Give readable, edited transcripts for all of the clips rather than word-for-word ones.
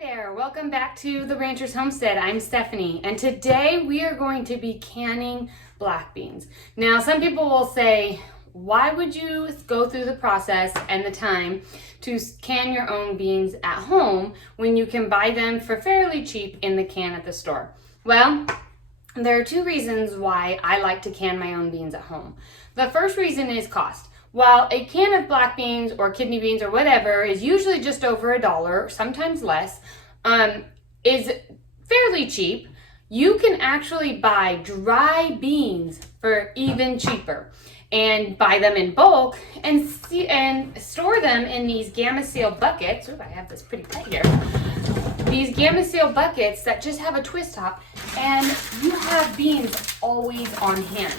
there, welcome back to the Rancher's Homestead. I'm Stephanie, and today we are going to be canning black beans. Now, some people will say, why would you go through the process and the time to can your own beans at home when you can buy them for fairly cheap in the can at the store? Well, there are two reasons why I like to can my own beans at home. The first reason is cost. While a can of black beans or kidney beans or whatever is usually just over $1, sometimes less, is fairly cheap, you can actually buy dry beans for even cheaper and buy them in bulk and store them in these gamma seal buckets. Ooh, I have this pretty tight here. These gamma seal buckets that just have a twist top, and you have beans always on hand.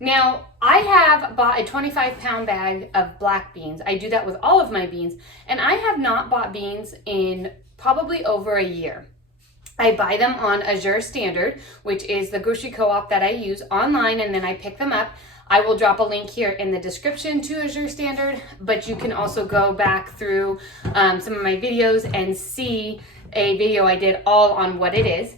Now, I have bought a 25-pound bag of black beans. I do that with all of my beans, and I have not bought beans in probably over a year. I buy them on Azure Standard, which is the grocery co-op that I use online, and then I pick them up. I will drop a link here in the description to Azure Standard, but you can also go back through some of my videos and see a video I did all on what it is.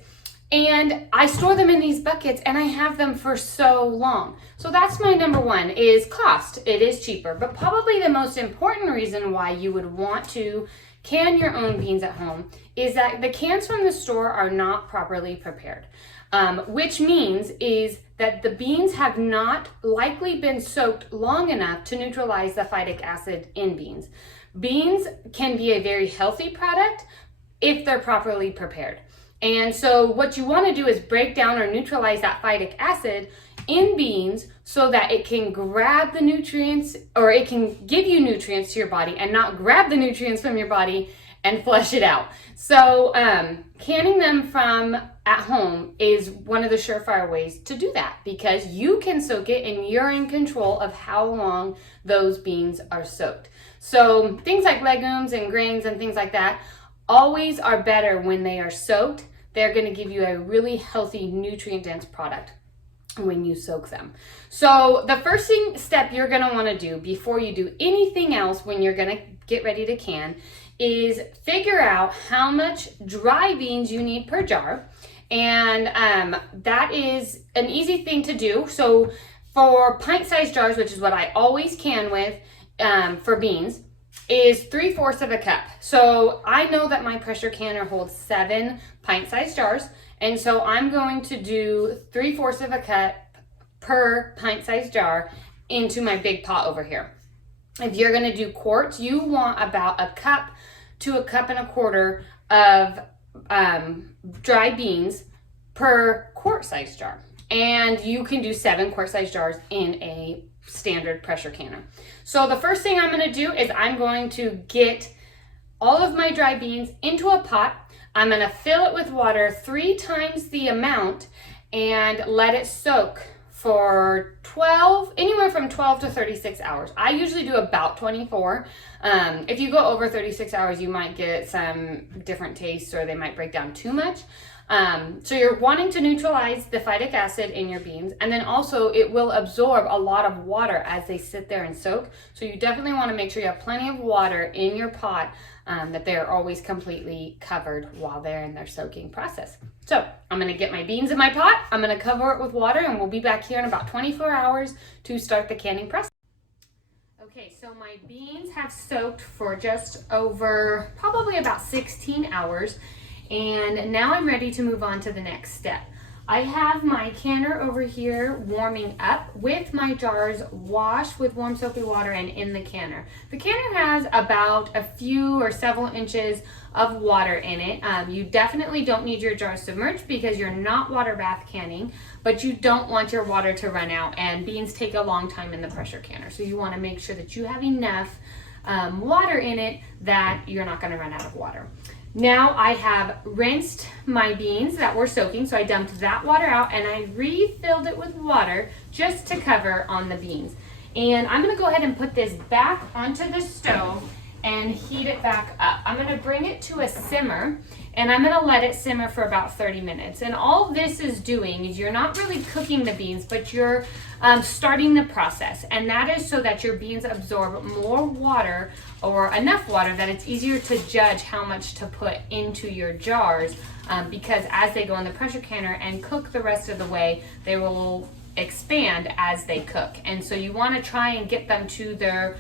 And I store them in these buckets and I have them for so long. So that's my number one, is cost. It is cheaper, but probably the most important reason why you would want to can your own beans at home is that the cans from the store are not properly prepared. Which means is that the beans have not likely been soaked long enough to neutralize the phytic acid in beans. Beans can be a very healthy product if they're properly prepared. And so what you want to do is break down or neutralize that phytic acid in beans so that it can grab the nutrients, or it can give you nutrients to your body and not grab the nutrients from your body and flush it out. So canning them from at home is one of the surefire ways to do that, because you can soak it and you're in control of how long those beans are soaked. So things like legumes and grains and things like that always are better when they are soaked. They're going to give you a really healthy, nutrient-dense product when you soak them. So the first step you're going to want to do before you do anything else when you're going to get ready to can is figure out how much dry beans you need per jar. And that is an easy thing to do. So for pint-sized jars, which is what I always can with for beans, is 3/4 of a cup. So I know that my pressure canner holds 7 pint-sized jars, and so I'm going to do 3/4 of a cup per pint-sized jar into my big pot over here. If you're going to do quarts, you want about a cup to a cup and a quarter of dry beans per quart-sized jar, and you can do 7 quart-sized jars in a standard pressure canner. So the first thing I'm going to do is I'm going to get all of my dry beans into a pot. I'm going to fill it with water 3 times the amount and let it soak for anywhere from 12 to 36 hours. I usually do about 24. If you go over 36 hours, you might get some different tastes, or they might break down too much. So you're wanting to neutralize the phytic acid in your beans, and then also it will absorb a lot of water as they sit there and soak. So you definitely want to make sure you have plenty of water in your pot, that they're always completely covered while they're in their soaking process. So I'm going to get my beans in my pot, I'm going to cover it with water, and we'll be back here in about 24 hours to start the canning process. Okay, so my beans have soaked for just over probably about 16 hours. And now I'm ready to move on to the next step. I have my canner over here warming up with my jars washed with warm soapy water and in the canner. The canner has about a few or several inches of water in it. You definitely don't need your jars submerged because you're not water bath canning, but you don't want your water to run out, and beans take a long time in the pressure canner. So you want to make sure that you have enough water in it that you're not going to run out of water. Now I have rinsed my beans that were soaking, so I dumped that water out and I refilled it with water just to cover on the beans. And I'm going to go ahead and put this back onto the stove and heat it back up. I'm gonna bring it to a simmer, and I'm gonna let it simmer for about 30 minutes. And all this is doing is you're not really cooking the beans, but you're starting the process. And that is so that your beans absorb more water, or enough water that it's easier to judge how much to put into your jars, because as they go in the pressure canner and cook the rest of the way, they will expand as they cook. And so you wanna try and get them to their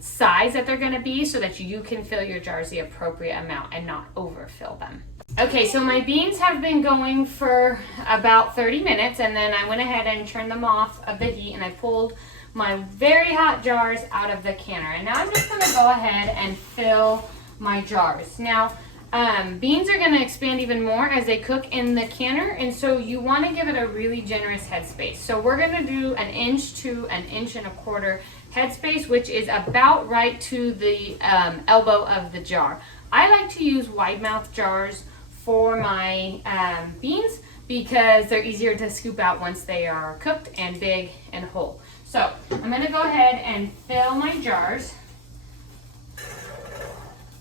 size that they're gonna be, so that you can fill your jars the appropriate amount and not overfill them. Okay, so my beans have been going for about 30 minutes, and then I went ahead and turned them off of the heat, and I pulled my very hot jars out of the canner. And now I'm just gonna go ahead and fill my jars. Now, beans are gonna expand even more as they cook in the canner, and so you wanna give it a really generous headspace. So we're gonna do 1 inch to 1.25 inches headspace, which is about right to the elbow of the jar. I like to use wide mouth jars for my beans because they're easier to scoop out once they are cooked and big and whole. So I'm gonna go ahead and fill my jars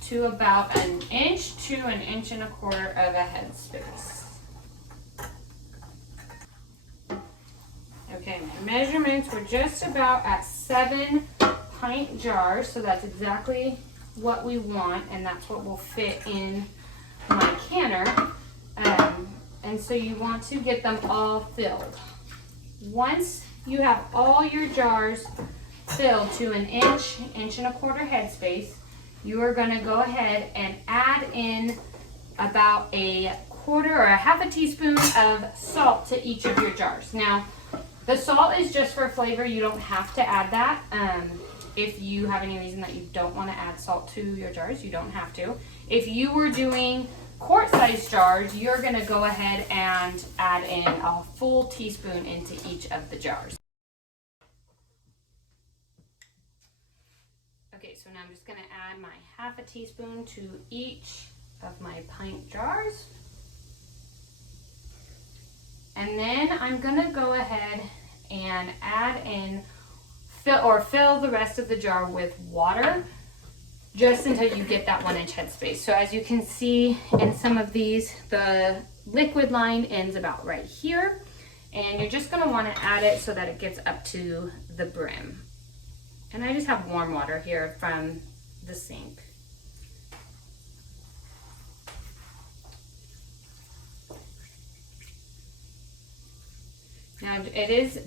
to about 1 inch to 1.25 inches of a headspace. Okay, my measurements were just about at 7 pint jars, so that's exactly what we want, and that's what will fit in my canner. And so you want to get them all filled. Once you have all your jars filled to 1 inch, 1.25 inches headspace, you are going to go ahead and add in about 1/4 or 1/2 teaspoon of salt to each of your jars. Now, the salt is just for flavor. You don't have to add that. If you have any reason that you don't want to add salt to your jars, you don't have to. If you were doing quart-sized jars, you're going to go ahead and add in a full teaspoon into each of the jars. Okay, so now I'm just going to add my 1/2 teaspoon to each of my pint jars. And then I'm going to go ahead and add in, fill the rest of the jar with water, just until you get that 1 inch headspace. So as you can see in some of these, the liquid line ends about right here, and you're just gonna wanna add it so that it gets up to the brim. And I just have warm water here from the sink. Now, it is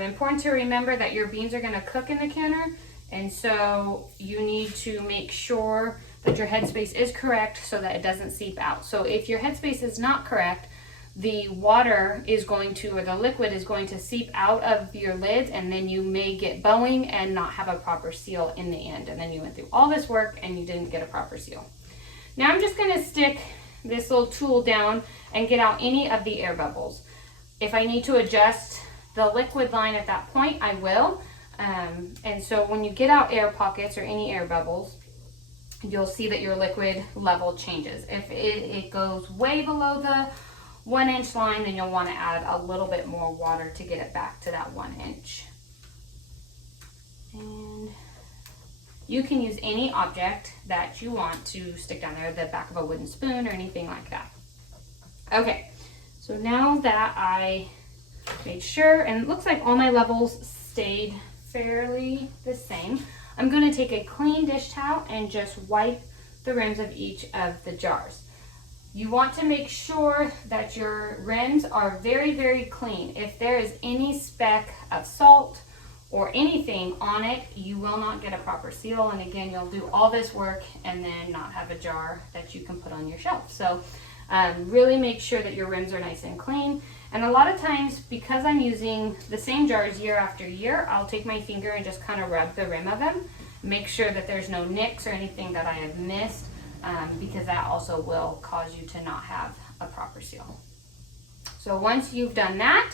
important to remember that your beans are going to cook in the canner, and so you need to make sure that your headspace is correct so that it doesn't seep out. So if your headspace is not correct, the water is going to, or the liquid is going to seep out of your lids, and then you may get bowing and not have a proper seal in the end. And then you went through all this work and you didn't get a proper seal. Now I'm just going to stick this little tool down and get out any of the air bubbles. If I need to adjust the liquid line at that point, I will. And so when you get out air pockets or any air bubbles, you'll see that your liquid level changes. If it goes way below the 1 inch line, then you'll want to add a little bit more water to get it back to that 1 inch. And you can use any object that you want to stick down there, the back of a wooden spoon or anything like that. Okay. So now that I made sure, and it looks like all my levels stayed fairly the same, I'm going to take a clean dish towel and just wipe the rims of each of the jars. You want to make sure that your rims are very, very clean. If there is any speck of salt or anything on it, you will not get a proper seal. And again, you'll do all this work and then not have a jar that you can put on your shelf. So really make sure that your rims are nice and clean. And a lot of times, because I'm using the same jars year after year, I'll take my finger and just kind of rub the rim of them. Make sure that there's no nicks or anything that I have missed, because that also will cause you to not have a proper seal. So once you've done that,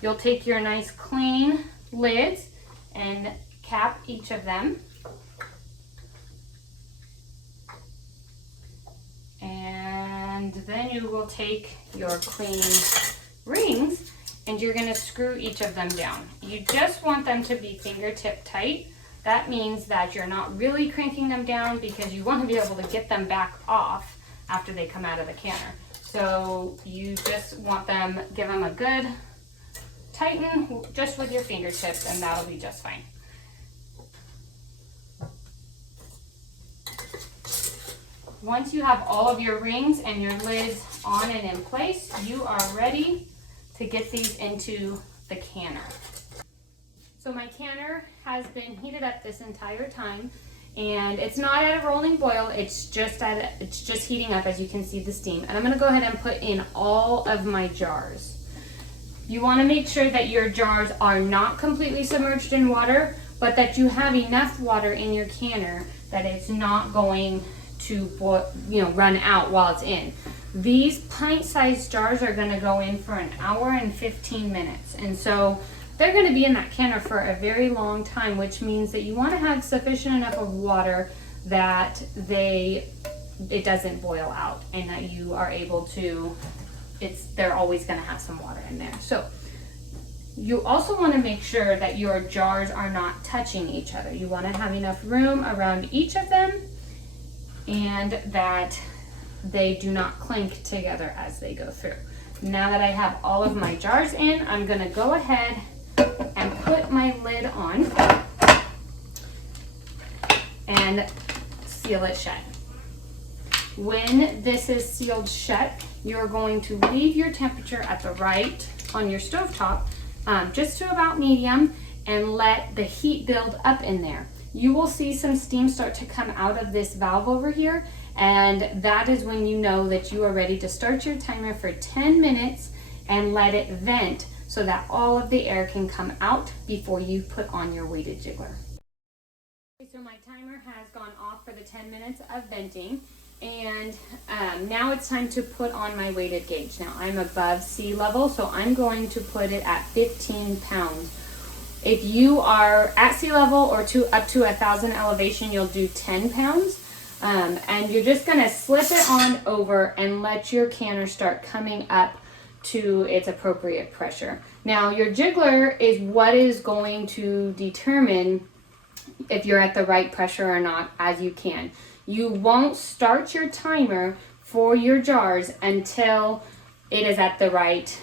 you'll take your nice clean lids and cap each of them. And then you will take your clean rings and you're going to screw each of them down. You just want them to be fingertip tight that means that you're not really cranking them down because you want to be able to get them back off after they come out of the canner. So you just want them, give them a good tighten just with your fingertips, and that'll be just fine. Once you have all of your rings and your lids on and in place, you are ready to get these into the canner. So my canner has been heated up this entire time, and it's not at a rolling boil, it's just heating up, as you can see the steam. And I'm gonna go ahead and put in all of my jars. You wanna make sure that your jars are not completely submerged in water, but that you have enough water in your canner that it's not going to run out while it's in. These pint-sized jars are gonna go in for 1 hour and 15 minutes. And so they're gonna be in that canner for a very long time, which means that you wanna have sufficient enough of water that it doesn't boil out, and that you are able to, they're always gonna have some water in there. So you also wanna make sure that your jars are not touching each other. You wanna have enough room around each of them, and that they do not clink together as they go through. Now that I have all of my jars in, I'm gonna go ahead and put my lid on and seal it shut. When this is sealed shut, you're going to leave your temperature at the right on your stovetop, just to about medium, and let the heat build up in there. You will see some steam start to come out of this valve over here, and that is when you know that you are ready to start your timer for 10 minutes and let it vent so that all of the air can come out before you put on your weighted jiggler. Okay, so my timer has gone off for the 10 minutes of venting, and now it's time to put on my weighted gauge. Now I'm above sea level, so I'm going to put it at 15 pounds. If you are at sea level or up to 1,000 elevation, you'll do 10 pounds. And you're just gonna slip it on over and let your canner start coming up to its appropriate pressure. Now your jiggler is what is going to determine if you're at the right pressure or not, as you can. You won't start your timer for your jars until it is at the right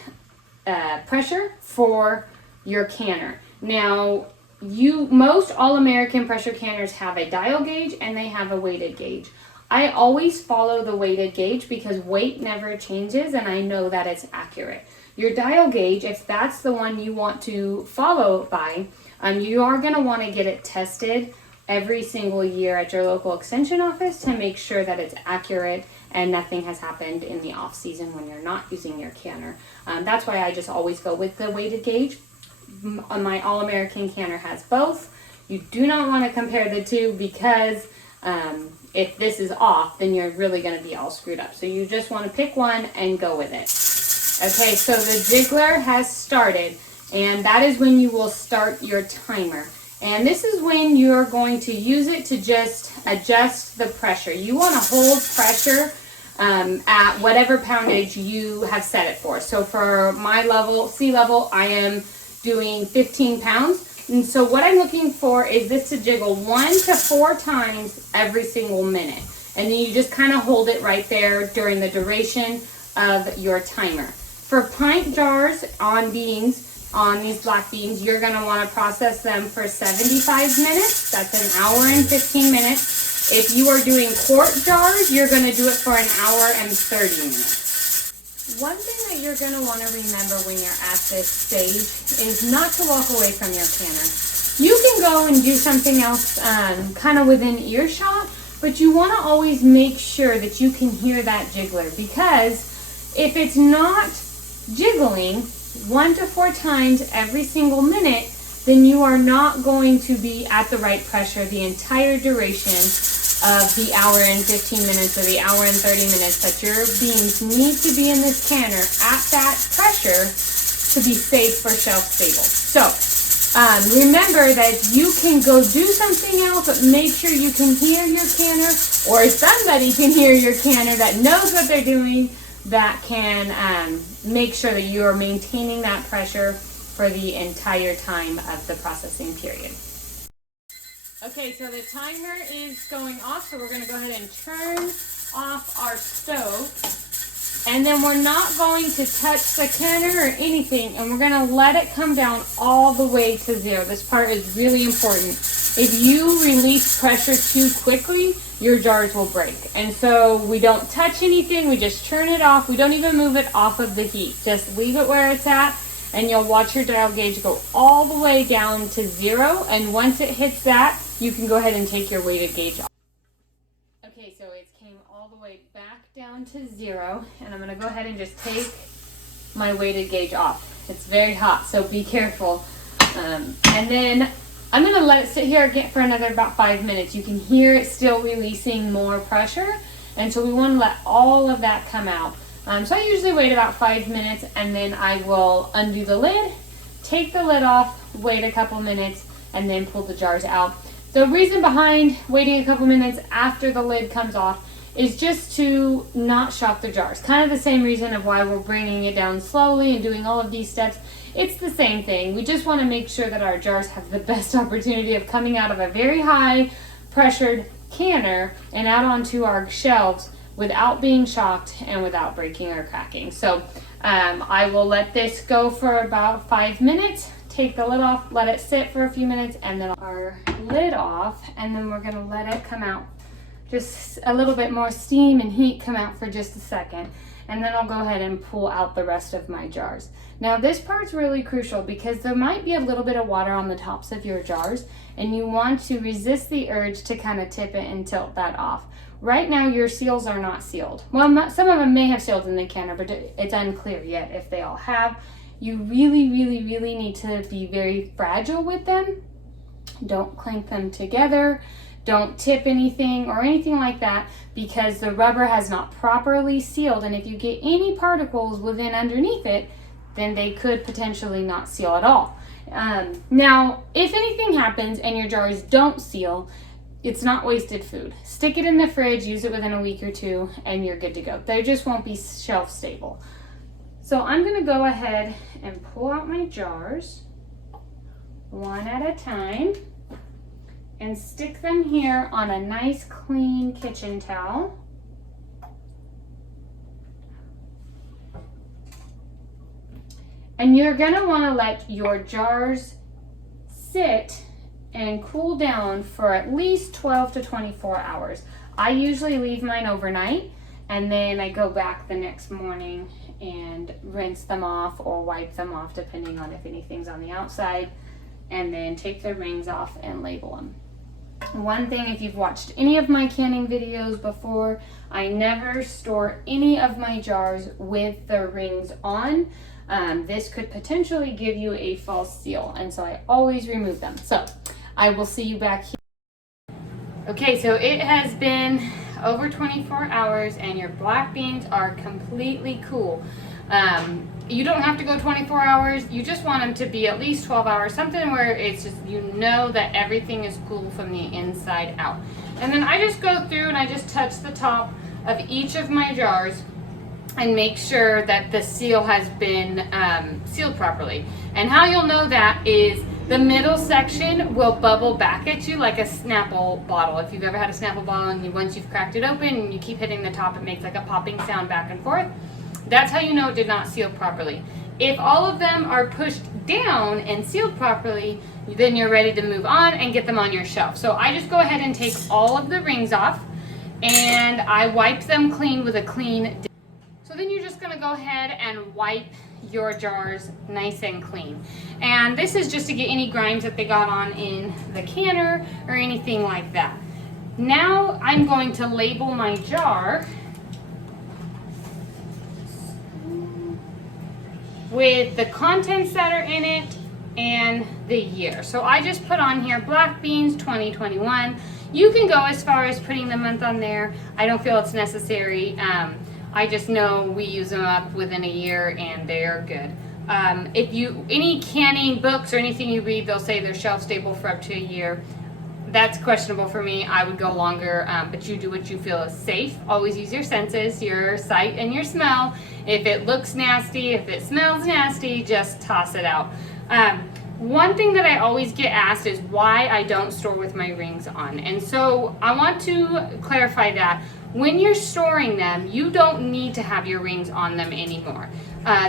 pressure for your canner. Now, most all-American pressure canners have a dial gauge and they have a weighted gauge. I always follow the weighted gauge because weight never changes, and I know that it's accurate. Your dial gauge, if that's the one you want to follow by, you are going to want to get it tested every single year at your local extension office to make sure that it's accurate and nothing has happened in the off season when you're not using your canner. That's why I just always go with the weighted gauge. My All-American canner has both. You do not want to compare the two because if this is off, then you're really going to be all screwed up. So you just want to pick one and go with it. Okay, so the jiggler has started, and that is when you will start your timer. And this is when you're going to use it to just adjust the pressure. You want to hold pressure at whatever poundage you have set it for. So for my level, sea level, I am doing 15 pounds. And so what I'm looking for is this to jiggle 1 to 4 times every single minute. And then you just kind of hold it right there during the duration of your timer. For pint jars on beans, on these black beans, you're going to want to process them for 75 minutes. That's 1 hour and 15 minutes. If you are doing quart jars, you're going to do it for 1 hour and 30 minutes. One thing that you're going to want to remember when you're at this stage is not to walk away from your canner. You can go and do something else kind of within earshot, but you want to always make sure that you can hear that jiggler, because if it's not jiggling 1 to 4 times every single minute, then you are not going to be at the right pressure the entire duration of the hour and 15 minutes or the hour and 30 minutes that your beans need to be in this canner at that pressure to be safe for shelf stable. So remember that you can go do something else, but make sure you can hear your canner, or somebody can hear your canner that knows what they're doing, that can make sure that you are maintaining that pressure for the entire time of the processing period. Okay, so the timer is going off, so we're going to go ahead and turn off our stove. And then we're not going to touch the canner or anything, and we're going to let it come down all the way to 0. This part is really important. If you release pressure too quickly, your jars will break. And so we don't touch anything, we just turn it off. We don't even move it off of the heat. Just leave it where it's at, and you'll watch your dial gauge go all the way down to 0. And once it hits that, you can go ahead and take your weighted gauge off. Okay, so it came all the way back down to 0, and I'm going to go ahead and just take my weighted gauge off. It's very hot, so be careful. And then I'm going to let it sit here again for another about 5 minutes. You can hear it still releasing more pressure, and so we want to let all of that come out. So I usually wait about 5 minutes, and then I will undo the lid, take the lid off, wait a couple minutes, and then pull the jars out. The reason behind waiting a couple minutes after the lid comes off is just to not shock the jars. Kind of the same reason of why we're bringing it down slowly and doing all of these steps. It's the same thing. We just want to make sure that our jars have the best opportunity of coming out of a very high pressured canner and out onto our shelves without being shocked and without breaking or cracking. So I will let this go for about 5 minutes. Take the lid off, let it sit for a few minutes, and then our lid off, and then we're going to let it come out. Just a little bit more steam and heat come out for just a second, and then I'll go ahead and pull out the rest of my jars. Now this part's really crucial because there might be a little bit of water on the tops of your jars, and you want to resist the urge to kind of tip it and tilt that off. Right now your seals are not sealed. Well, some of them may have sealed in the canner, but it's unclear yet if they all have. You really, really, really need to be very fragile with them. Don't clink them together. Don't tip anything or anything like that, because the rubber has not properly sealed. And if you get any particles within underneath it, then they could potentially not seal at all. Now, if anything happens and your jars don't seal, it's not wasted food. Stick it in the fridge, use it within a week or two, and you're good to go. They just won't be shelf stable. So I'm going to go ahead and pull out my jars one at a time and stick them here on a nice clean kitchen towel. And you're going to want to let your jars sit and cool down for at least 12 to 24 hours. I usually leave mine overnight, and then I go back the next morning and rinse them off or wipe them off depending on if anything's on the outside, and then take the rings off and label them. One thing, if you've watched any of my canning videos before, I never store any of my jars with the rings on. This could potentially give you a false seal, and so I always remove them. So I will see you back here. Okay, so it has been over 24 hours and your black beans are completely cool. You don't have to go 24 hours. You just want them to be at least 12 hours, something where it's just, you know that everything is cool from the inside out. And then I just go through and I just touch the top of each of my jars and make sure that the seal has been sealed properly. And how you'll know that is the middle section will bubble back at you like a Snapple bottle. If you've ever had a Snapple bottle and once you've cracked it open and you keep hitting the top, it makes like a popping sound back and forth. That's how you know it did not seal properly. If all of them are pushed down and sealed properly, then you're ready to move on and get them on your shelf. So I just go ahead and take all of the rings off and I wipe them clean with a clean. So then you're just gonna go ahead and wipe your jars nice and clean. And this is just to get any grimes that they got on in the canner or anything like that. Now I'm going to label my jar with the contents that are in it and the year. So I just put on here black beans 2021. You can go as far as putting the month on there. I don't feel it's necessary. I just know we use them up within a year and they're good. If you, any canning books or anything you read, they'll say they're shelf stable for up to a year. That's questionable for me. I would go longer, but you do what you feel is safe. Always use your senses, your sight and your smell. If it looks nasty, if it smells nasty, just toss it out. one thing that I always get asked is why I don't store with my rings on. And so I want to clarify that. When you're storing them, you don't need to have your rings on them anymore.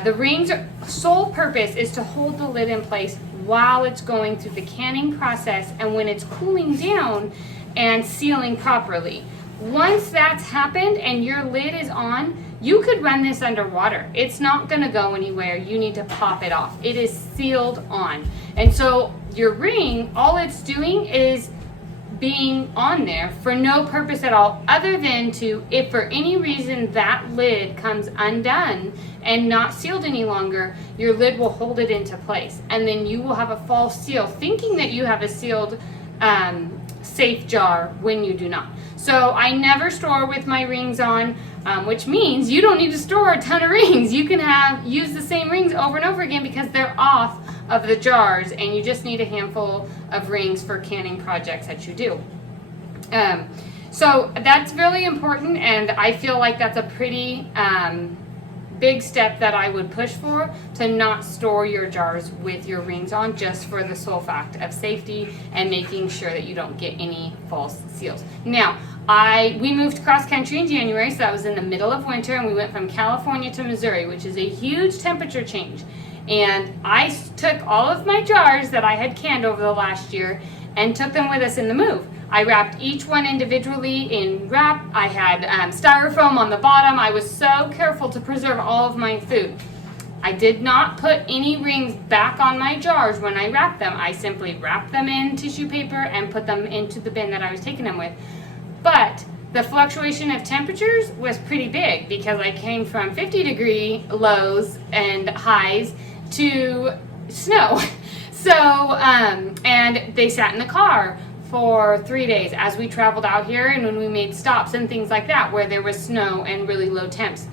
The rings' sole purpose is to hold the lid in place while it's going through the canning process and when it's cooling down and sealing properly. Once that's happened and your lid is on, you could run this underwater. It's not going to go anywhere. You need to pop it off. It is sealed on. And so your ring, all it's doing is being on there for no purpose at all, other than to, if for any reason that lid comes undone and not sealed any longer, your lid will hold it into place. And then you will have a false seal, thinking that you have a sealed safe jar when you do not. So I never store with my rings on, which means you don't need to store a ton of rings. You can use the same rings over and over again because they're off of the jars, and you just need a handful of rings for canning projects that you do. So that's really important, and I feel like that's a pretty big step that I would push for, to not store your jars with your rings on, just for the sole fact of safety and making sure that you don't get any false seals. Now, we moved cross country in January, so that was in the middle of winter, and we went from California to Missouri, which is a huge temperature change. And I took all of my jars that I had canned over the last year and took them with us in the move. I wrapped each one individually in wrap. I had styrofoam on the bottom. I was so careful to preserve all of my food. I did not put any rings back on my jars when I wrapped them. I simply wrapped them in tissue paper and put them into the bin that I was taking them with. But the fluctuation of temperatures was pretty big, because I came from 50-degree lows and highs to snow. So, and they sat in the car for 3 days as we traveled out here, and when we made stops and things like that where there was snow and really low temps.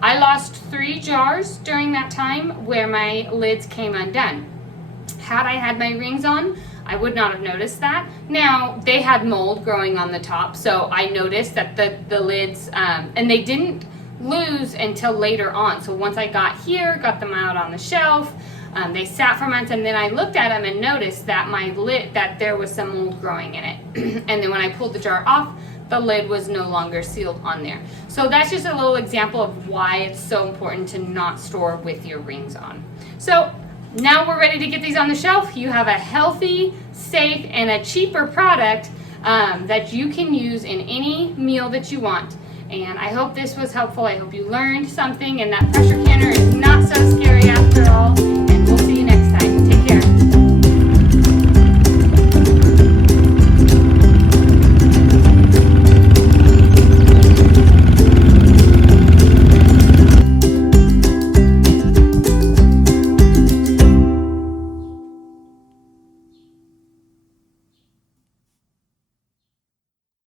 I lost 3 jars during that time where my lids came undone. Had I had my rings on, I would not have noticed that. Now, they had mold growing on the top, so I noticed that the lids, and they didn't lose until later on. So once I got here, got them out on the shelf, they sat for months, and then I looked at them and noticed that that there was some mold growing in it. And then when I pulled the jar off, the lid was no longer sealed on there. So that's just a little example of why it's so important to not store with your rings on. So now we're ready to get these on the shelf. You have a healthy, safe, and a cheaper product that you can use in any meal that you want. And I hope this was helpful. I hope you learned something, and that pressure canner is not so scary after all.